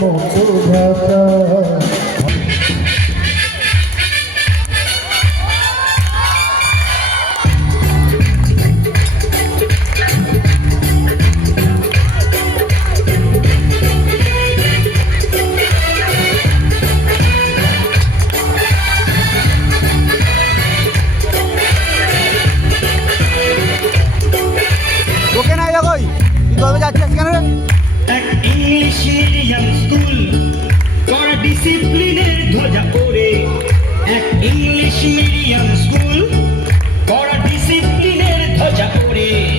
মতো ভাষা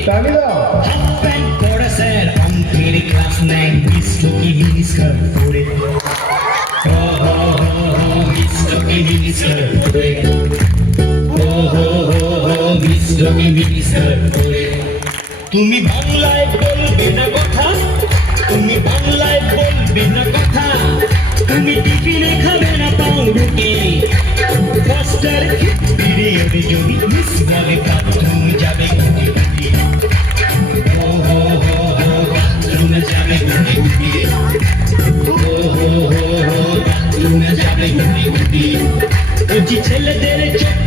half pant পরে স্যার অঙ্কের ক্লাস নেয় মিস্টকি মিনিস্টার পড়ে ও হো হো হো মিস্টকি মিনিস্টার পড়ে ও হো হো হো মিস্টকি মিনিস্টার পড়ে তুমি বাংলায় বলবে না কথা, তুমি বাংলায় বলবে না কথা। তুমি টিফিনে খাবে না পাউরুটি। ফাস্টার পিরিয়ডে যদি মিস যাবে ছেলেদের চোখ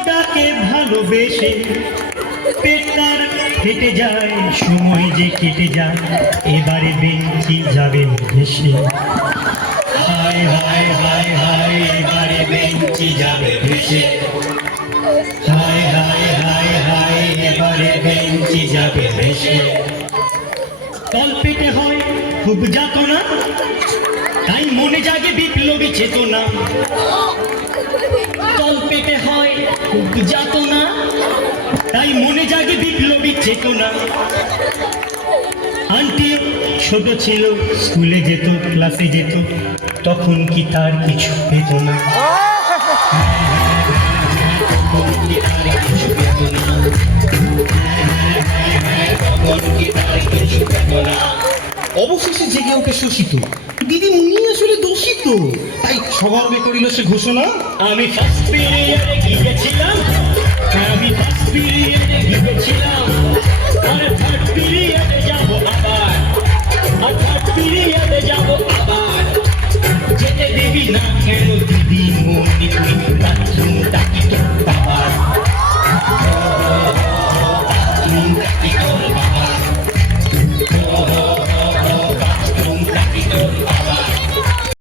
ডাকে ভালোবেসে পেট তার ফেটে যায়, সময় যে কেটে যায়, এবারে বেঞ্চি যাবে ভেসে। হায় হায় হায় হায়, এবারে বেঞ্চি যাবে ভেসে। হায় হায় হায় হায়, এবারে বেঞ্চি যাবে ভেসে। তল পেটে হয় খুব যাতনা, তাই মনে জাগে বিপ্লবী চেতনা। তল পেটে হয় যাতনা তাই মনে জাগে বিপ্লবী চেতনা। আন্টি ছোট ছিল, স্কুলে যেত, ক্লাসে যেত, তখন কি তার কিছু পেত না? অবশেষে জেগে ওঠে শোষিত। দিদি মুনি আসলে দোষিত। স্বভাবে করিল সে ঘোষণা। আমি ফার্স্ট পিরিয়ডে গিয়েছিলাম। আমি ফার্স্ট পিরিয়ডে গিয়েছিলাম। আর থার্ড পিরিয়ডে যাব আবার। আর থার্ড পিরিয়ডে যাব আবার। যেতে দিবি না কেন দিদি মনি